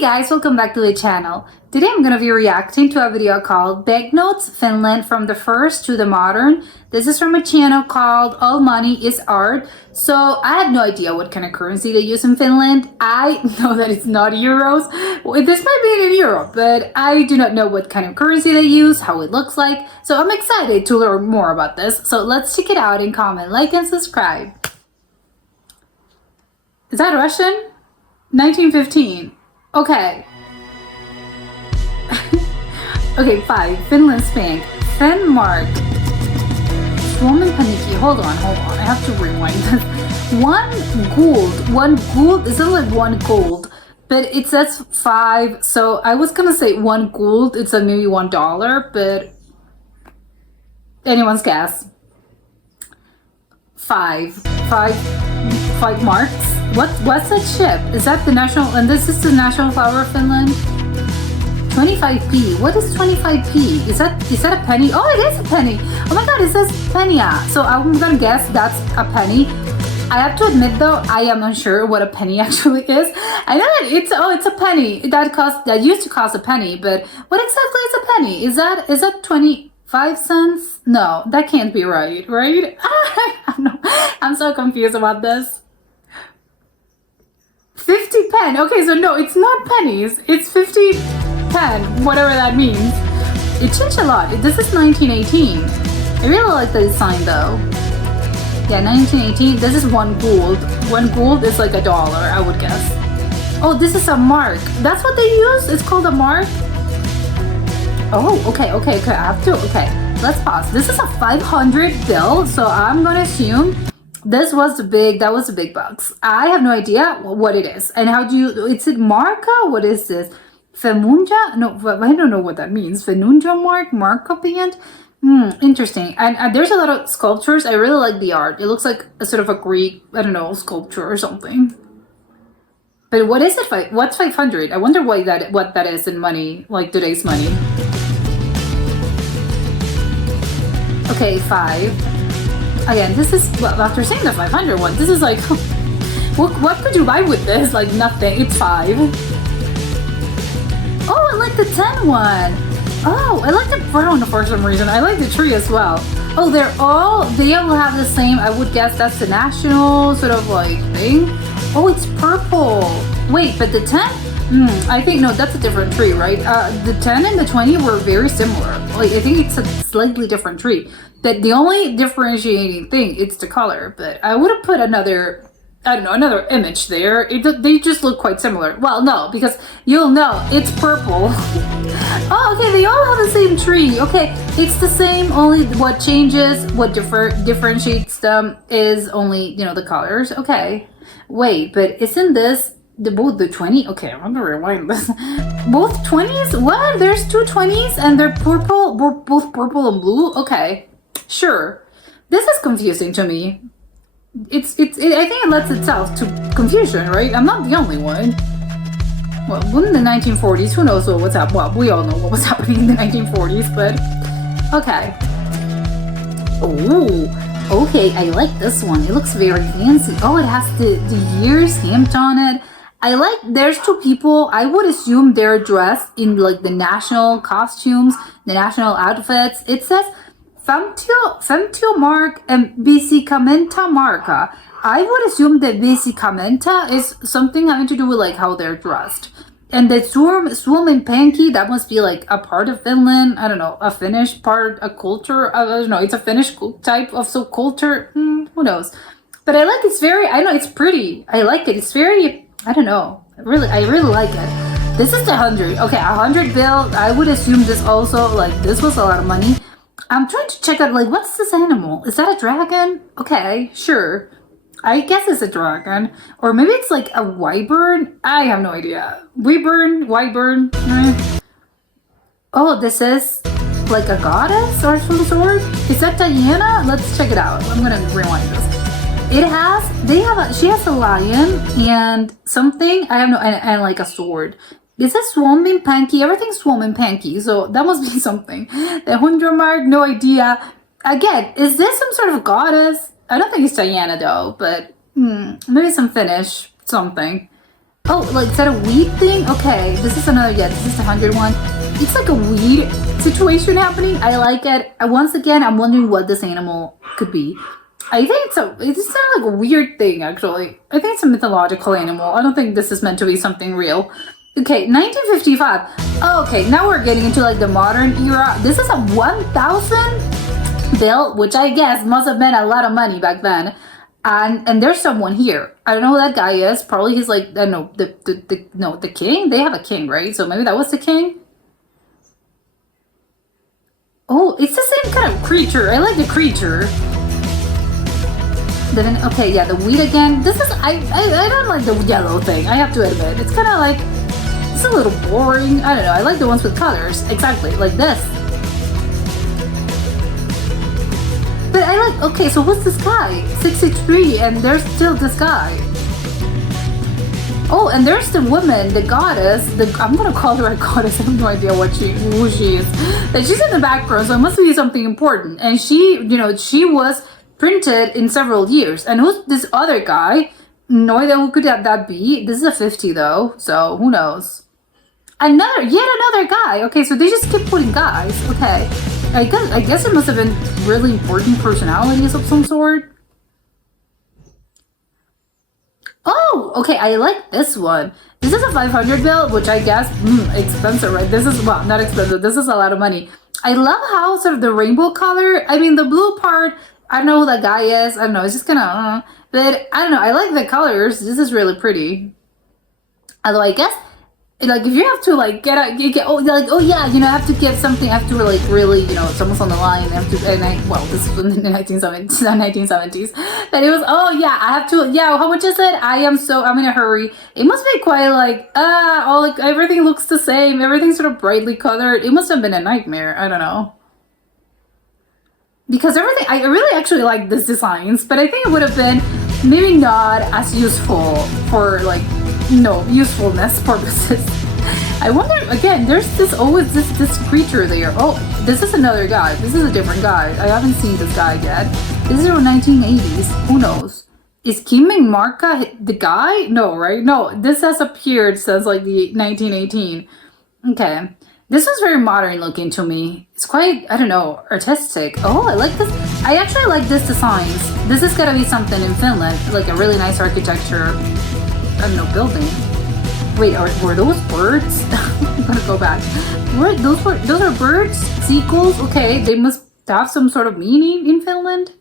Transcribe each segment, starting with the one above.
Hey guys, welcome back to the channel. Today I'm going to be reacting to a video called Banknotes, Finland from the first to the modern. This is from a channel called All Money is Art. So I have no idea what kind of currency they use in Finland. I know that it's not euros. This might be in Europe, but I do not know what kind of currency they use, how it looks like. So I'm excited to learn more about this. So let's check it out and comment, like, and subscribe. Is that Russian? 1915. Okay. Okay, 5. Finland's bank. Denmark. Woman Paniki. Hold on. I have to rewind this. One gold. It sounds like one gold, but it says 5. So I was gonna say one gold. It's a maybe $1, but anyone's guess. 5 marks. What's that ship? Is that the national? And this is the national flower of Finland. 25p. What is 25p? Is that a penny? Oh, it is a penny. Oh my god, it says pennya. So I'm gonna guess that's a penny. I have to admit though, I am unsure what a penny actually is. I know that it's a penny. That used to cost a penny, but what exactly is a penny? Is that 25 cents? No, that can't be right? I don't know. I'm so confused about this. 50 pen. Okay, so no, it's not pennies. It's 50 pen, whatever that means. It changed a lot. This is 1918. I really like the design though. Yeah, 1918. This is one gold. One gold is like $1, I would guess. Oh, this is a mark. That's what they use? It's called a mark? Oh, okay. I have to. Okay, let's pause. This is a 500 bill, so I'm gonna assume that was the big bucks. I have no idea what it is. And how do you, is it marka? What is this? Femunja? No, I don't know what that means. Fenunja mark? Marka band? Interesting. And there's a lot of sculptures. I really like the art. It looks like a sort of a Greek, I don't know, sculpture or something. But what is it? What's 500? I wonder what that is in money, like today's money. Okay, 5. Again, this is, well, after saying the 500 one, this is like, what could you buy with this? Like nothing. It's 5. Oh, I like the 10 one. Oh, I like the brown for some reason. I like the tree as well. Oh, they all have the same, I would guess that's the national sort of like thing. Oh, it's purple. Wait, but the 10? I think, no, that's a different tree, right? The 10 and the 20 were very similar. Like, I think it's a slightly different tree. But the only differentiating thing, it's the color. But I would have put another, I don't know, another image there. They just look quite similar. Well, no, because you'll know, it's purple. Oh, okay, they all have the same tree. Okay, it's the same, only what changes, what differentiates them is only, you know, the colors. Okay, wait, but isn't this both the 20? Okay, I'm gonna rewind this. Both 20s? What? There's two 20s and they're purple, both purple and blue? Okay, sure. This is confusing to me. I think it lets itself to confusion, right? I'm not the only one. Well, in the 1940s, who knows what's up? Well, we all know what was happening in the 1940s, but okay. Oh, okay, I like this one. It looks very fancy. Oh, it has the years stamped on it. I like, there's two people, I would assume they're dressed in like the national costumes, the national outfits. It says Femtio Mark and Bicycamenta Marka. I would assume that Bicycamenta is something having to do with like how they're dressed. And the Suomen Panki, that must be like a part of Finland. I don't know, a Finnish part, a culture. I don't know, it's a Finnish type of culture. Who knows? But I like, it's very, I know, it's pretty. I like it. It's very, I don't know. I really like it. This is the 100. Okay, 100 bill. I would assume this also, like, this was a lot of money. I'm trying to check out, like, what's this animal? Is that a dragon? Okay, sure. I guess it's a dragon. Or maybe it's like a wyvern. I have no idea. Wyvern. Oh, this is like a goddess or some sort? Is that Diana? Let's check it out. I'm gonna rewind this. She has a lion and something, I don't know, and like a sword. It says Suomen Panki, everything's Suomen Panki, so that must be something. The 100 mark, no idea. Again, is this some sort of goddess? I don't think it's Diana though, but maybe some Finnish something. Oh, like, is that a weed thing? Okay, this is another, yeah, this is the 101. It's like a weed situation happening. I like it. Once again, I'm wondering what this animal could be. I think it's not like a weird thing, actually. I think it's a mythological animal. I don't think this is meant to be something real. Okay, 1955. Oh, okay, now we're getting into like the modern era. This is a 1,000 bill, which I guess must have been a lot of money back then. And there's someone here. I don't know who that guy is. Probably he's like, I don't know, the king? They have a king, right? So maybe that was the king? Oh, it's the same kind of creature. I like the creature. Then, okay, yeah, the weed again. This is, I don't like the yellow thing. I have to admit. It's kind of like, it's a little boring. I don't know. I like the ones with colors. Exactly, like this. But I like, okay, so what's this guy? 63, and there's still this guy. Oh, and there's the woman, the goddess. I'm gonna call her a goddess. I have no idea who she is. But she's in the background, so it must be something important. And she was printed in several years. And who's this other guy? No idea who could that be. This is a 50 though, so who knows? Yet another guy. Okay, so they just keep putting guys. Okay. I guess it must have been really important personalities of some sort. Oh, okay, I like this one. This is a 500 bill, which I guess, expensive, right? This is, well, not expensive. This is a lot of money. I love how sort of the rainbow color, I mean, the blue part, I don't know who that guy is. I don't know, it's just kind of, but I don't know. I like the colors. This is really pretty. Although I guess, like, if you have to like get oh yeah, I have to get something, I have to like really, it's almost on the line, I have to, this is in the 1970s, but it was, oh yeah, I have to, yeah, how much is it? I'm in a hurry. It must be quite like, like everything looks the same, everything's sort of brightly colored. It must have been a nightmare, I don't know. Because everything, I really actually like these designs, but I think it would have been maybe not as useful for like, usefulness purposes. I wonder, again, there's always this creature there. Oh, this is another guy. This is a different guy. I haven't seen this guy yet. This is from 1980s. Who knows? Is Kim Marka the guy? No, right? No, this has appeared since like the 1918. Okay. This was very modern looking to me. It's quite, I don't know, artistic. Oh, I like this. I actually like this designs. This is gotta be something in Finland, like a really nice architecture. I don't know, building. Wait, were those birds? I'm gonna go back. Those are birds? Seagulls? Okay, they must have some sort of meaning in Finland.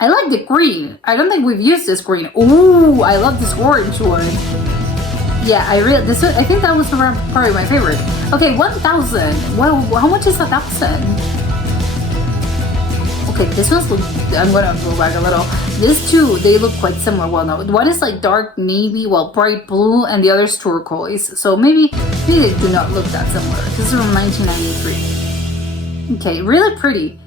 I like the green. I don't think we've used this green. Ooh, I love this orange one. Yeah, I think that was probably my favorite. Okay, 1,000. Well, how much is 1,000? Okay, this one's, I'm gonna go back a little. These two, they look quite similar. Well, no, one is like dark navy, bright blue, and the other is turquoise. So maybe they do not look that similar. This is from 1993. Okay, really pretty.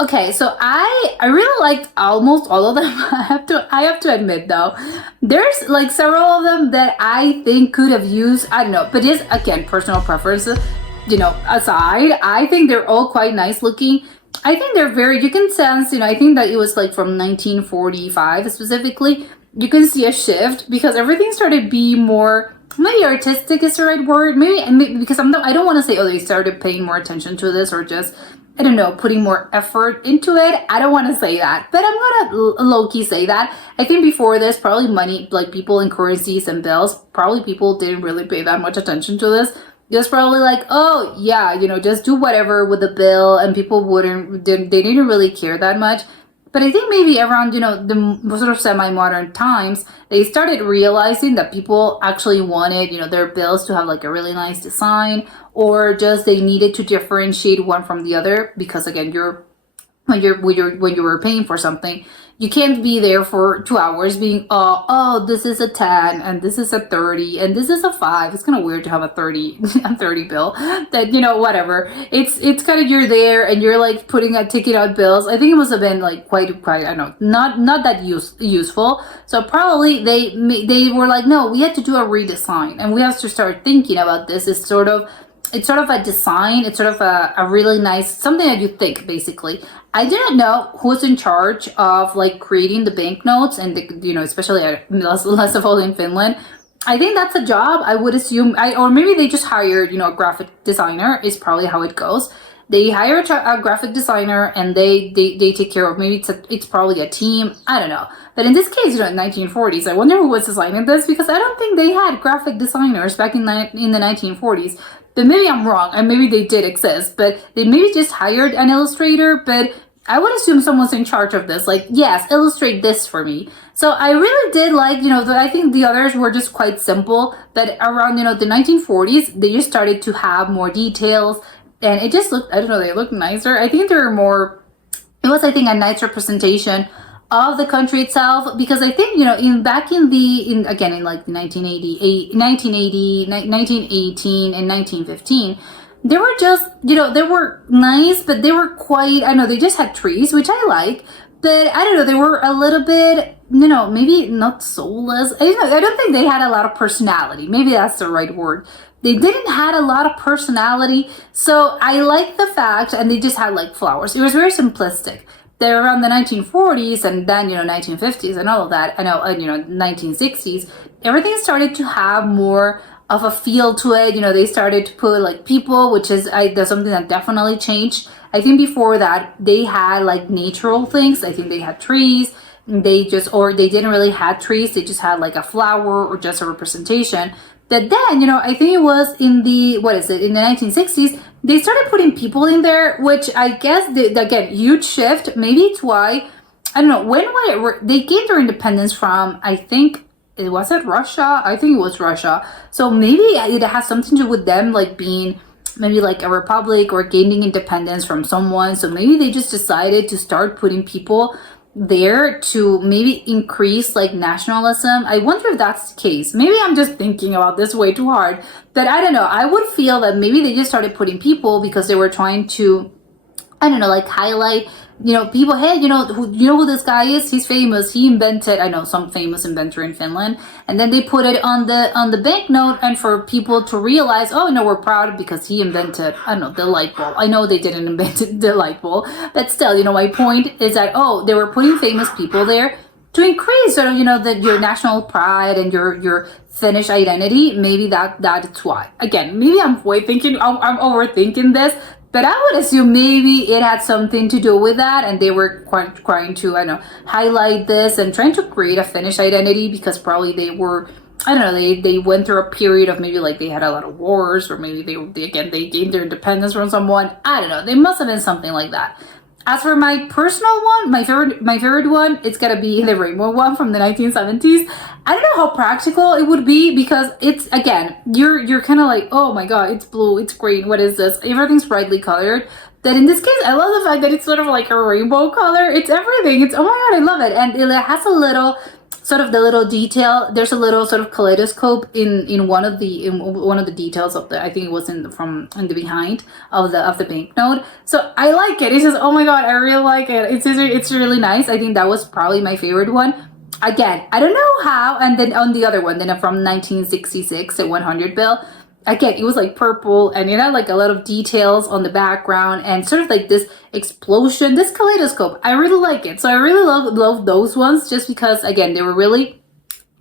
Okay, so I really liked almost all of them. I have to admit though, there's like several of them that I think could have used, I don't know, but it's again personal preference, aside. I think they're all quite nice looking. I think they're you can sense, I think that it was like from 1945 specifically. You can see a shift because everything started being more, maybe artistic is the right word. Maybe because I don't want to say, oh, they started paying more attention to this or just, I don't know, putting more effort into it. I don't want to say that, but I'm gonna low-key say that. I think before this, probably money, like people in currencies and bills, probably people didn't really pay that much attention to this. Just probably like, oh yeah, just do whatever with the bill, and people they didn't really care that much. But I think maybe around, the sort of semi-modern times, they started realizing that people actually wanted, their bills to have like a really nice design, or just they needed to differentiate one from the other. Because again, when you were paying for something, you can't be there for 2 hours being, oh, this is a 10 and this is a 30 and this is a 5. It's kind of weird to have a 30 bill that, whatever. It's kind of, you're there and you're like taking out bills. I think it must have been like quite, I don't know, not that useful. So probably they were like, no, we had to do a redesign and we have to start thinking about this as sort of it's sort of a design. It's sort of a really nice, something that you think, basically. I didn't know who's in charge of like creating the banknotes and especially less of all in Finland. I think that's a job. I would assume, or maybe they just hired, a graphic designer is probably how it goes. They hire a graphic designer and they take care of, maybe it's probably a team. I don't know. But in this case, in 1940s, I wonder who was designing this, because I don't think they had graphic designers back in the 1940s. But maybe I'm wrong, and maybe they did exist, but they maybe just hired an illustrator. But I would assume someone's in charge of this. Like, yes, illustrate this for me. So I really did like, I think the others were just quite simple. But around, the 1940s, they just started to have more details. And it just looked, I don't know, they looked nicer. I think it was, I think, a nice representation of the country itself, because I think, back in like 1918 and 1915, they were just, they were nice, but they were quite, I know, they just had trees, which I like, but I don't know, they were a little bit, maybe not soulless. I don't think they had a lot of personality. Maybe that's the right word. They didn't had a lot of personality, so I like the fact, and they just had like flowers. It was very simplistic. They're around the 1940s and then 1950s and all of that. I know 1960s. Everything started to have more of a feel to it. They started to put like people, which is there's something that definitely changed. I think before that they had like natural things. I think they had trees. They didn't really have trees. They just had like a flower or just a representation. But then, I think it was in the 1960s, they started putting people in there, which I guess, again, huge shift. Maybe it's why, I don't know, they gained their independence from, I think, was it Russia? I think it was Russia. So maybe it has something to do with them, like being maybe like a republic or gaining independence from someone. So maybe they just decided to start putting people there to maybe increase like nationalism. I wonder if that's the case. Maybe I'm just thinking about this way too hard, but I don't know. I would feel that maybe they just started putting people because they were trying to, I don't know, like highlight, people, hey, who this guy is? He's famous. He invented, I know, some famous inventor in Finland. And then they put it on the banknote, and for people to realize, oh, no, we're proud because he invented, I don't know, the light bulb. I know they didn't invent the light bulb, but still, my point is that, oh, they were putting famous people there to increase sort of, your national pride and your Finnish identity. Maybe that's why. Again, maybe I'm overthinking this, but I would assume maybe it had something to do with that, and they were trying to, highlight this and trying to create a Finnish identity, because probably they were, I don't know, they went through a period of maybe like they had a lot of wars, or maybe they gained their independence from someone. I don't know. They must have been something like that. As for my personal one, my favorite one, it's gonna be the rainbow one from the 1970s. I don't know how practical it would be, because it's, again, you're kind of like, oh my god, it's blue, it's green, what is this? Everything's brightly colored. That in this case, I love the fact that it's sort of like a rainbow color. It's everything. It's, oh my god, I love it. And it has a little sort of the little detail. There's a little sort of kaleidoscope in one of the details of the, I think it was in the behind of the banknote. So I like it. It's just, oh my god, I really like it. It's really nice. I think that was probably my favorite one. Again, I don't know how. And then on the other one, then from 1966, the 100 bill. Again, it was like purple, and it had like a lot of details on the background, and sort of like this explosion, this kaleidoscope. I really like it. So I really love those ones, just because, again, I really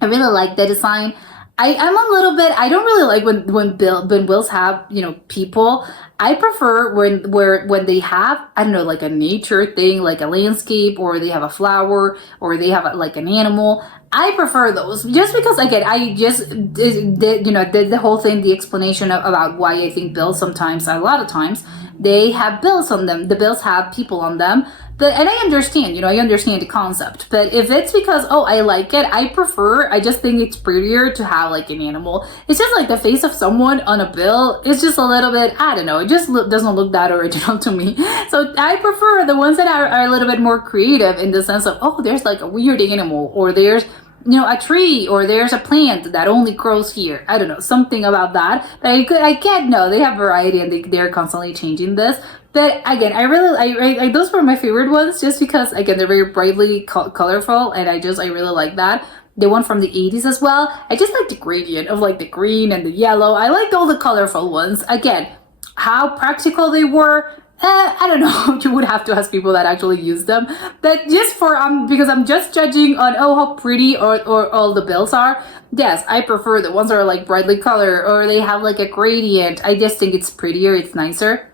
like the design. I'm a little bit, I don't really like when bills have, people. I prefer when they have, I don't know, like a nature thing, like a landscape, or they have a flower, or they have like an animal. I prefer those, just because, again, I just did the whole thing, the explanation about why I think bills sometimes, a lot of times, they have bills on them. The bills have people on them. And I understand, I understand the concept. But if it's because, oh, I like it, I just think it's prettier to have like an animal. It's just like the face of someone on a bill. It's just a little bit, I don't know, it just doesn't look that original to me. So I prefer the ones that are a little bit more creative, in the sense of, oh, there's like a weird animal, or there's, a tree, or there's a plant that only grows here. I don't know, something about that. But I can't know. They have variety, and they're constantly changing this. But again, I those were my favorite ones, just because, again, they're very brightly colorful, and I really like that. The one from the 80s as well. I just like the gradient of like the green and the yellow. I liked all the colorful ones. Again, how practical they were. I don't know. You would have to ask people that actually use them. But just for because I'm just judging on how pretty or all the bills are. Yes, I prefer the ones that are like brightly colored or they have like a gradient. I just think it's prettier. It's nicer.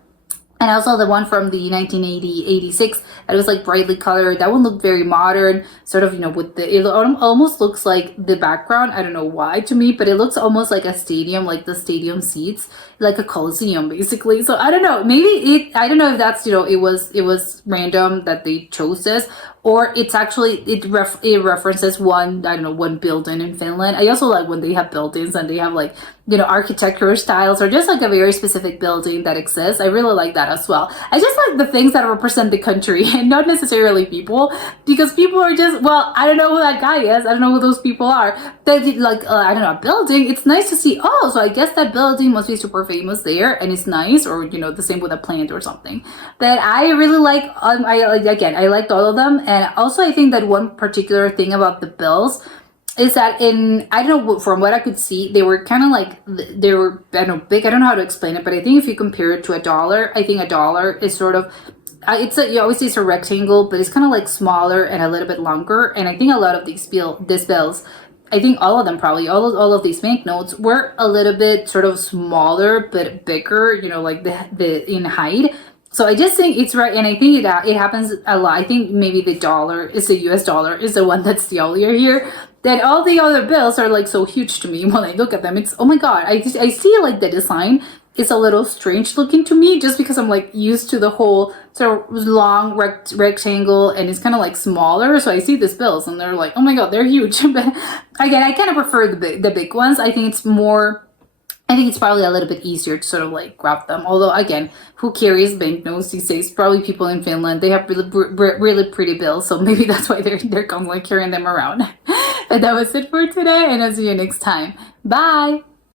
And also the one from the 1980, 86, that was like brightly colored. That one looked very modern, sort of, with it almost looks like the background. I don't know why to me, but it looks almost like a stadium, like the stadium seats, like a coliseum basically. So I don't know, I don't know if that's, it was random that they chose this, or it's actually, it references one, I don't know, one building in Finland. I also like when they have buildings and they have like, architecture styles or just like a very specific building that exists. I really like that as well. I just like the things that represent the country and not necessarily people, because people are just, well, I don't know who that guy is. I don't know who those people are. They like, I don't know, a building. It's nice to see, oh, so I guess that building must be super famous there and it's nice, or, the same with a plant or something. But I really like, I liked all of them. And also I think that one particular thing about the bills is that I don't know, from what I could see, they were kind of like, they were, I don't know, big. I don't know how to explain it, but I think if you compare it to a dollar, I think a dollar is sort of, you always see it's a rectangle, but it's kind of like smaller and a little bit longer. And I think a lot of these bills, I think all of them probably, all of these banknotes were a little bit sort of smaller, but bigger, like the in height. So I just think it's right, and I think it happens a lot. I think maybe the US dollar is the one that's the uglier here. That all the other bills are like so huge to me when I look at them. It's, oh my god, I see like the design is a little strange looking to me, just because I'm like used to the whole sort of long rectangle, and it's kind of like smaller. So I see these bills and they're like, oh my god, they're huge. But again, I kind of prefer the big ones. I think it's probably a little bit easier to sort of like grab them. Although again, who carries banknotes these days? Probably people in Finland. They have really pretty bills, so maybe that's why they're constantly carrying them around. But that was it for today, and I'll see you next time. Bye.